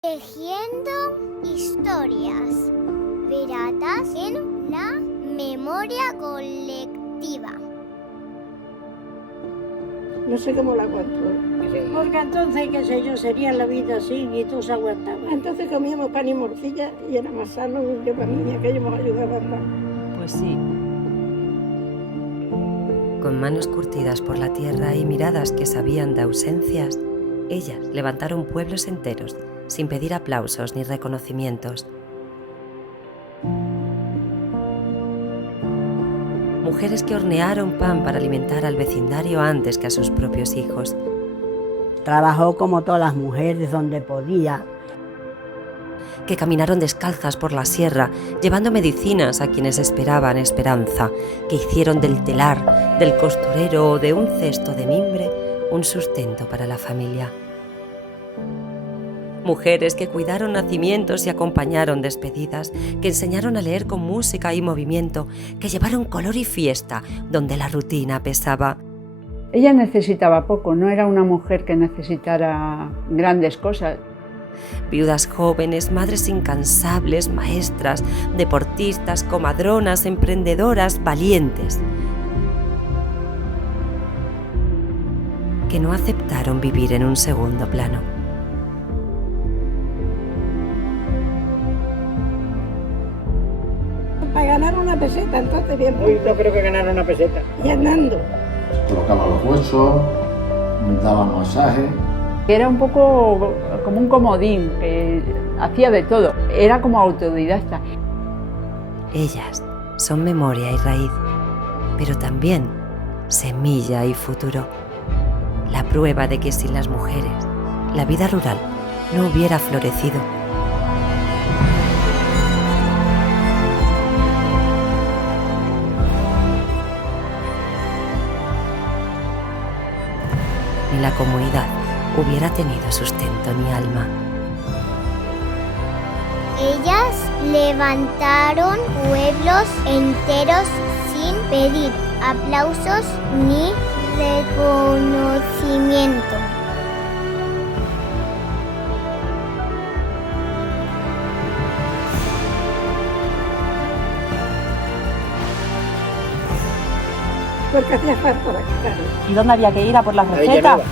Tejiendo historias piratas en la memoria colectiva. No sé cómo la aguantó. Porque entonces, qué sé yo, sería la vida así y tú se aguantabas. Entonces comíamos pan y morcilla y era más sano que para mí, aquello nos ayudaba más. Pues sí. Con manos curtidas por la tierra y miradas que sabían de ausencias, ellas levantaron pueblos enteros, sin pedir aplausos ni reconocimientos. Mujeres que hornearon pan para alimentar al vecindario antes que a sus propios hijos. Trabajó como todas las mujeres donde podía. Que caminaron descalzas por la sierra, llevando medicinas a quienes esperaban esperanza, que hicieron del telar, del costurero o de un cesto de mimbre un sustento para la familia. Mujeres que cuidaron nacimientos y acompañaron despedidas, que enseñaron a leer con música y movimiento, que llevaron color y fiesta donde la rutina pesaba. Ella necesitaba poco, no era una mujer que necesitara grandes cosas. Viudas jóvenes, madres incansables, maestras, deportistas, comadronas, emprendedoras, valientes, que no aceptaron vivir en un segundo plano. Para ganar una peseta, entonces bien. Hoy no creo que ganara una peseta. Y andando. Colocaba los huesos, daba masaje. Era un poco como un comodín, que hacía de todo, era como autodidacta. Ellas son memoria y raíz, pero también semilla y futuro. La prueba de que sin las mujeres, la vida rural no hubiera florecido. Ni la comunidad hubiera tenido sustento ni alma. Ellas levantaron pueblos enteros sin pedir aplausos ni reconocimiento. Porque hacía falta la cara. ¿Y dónde había que ir a por las Ahí recetas? llenaba.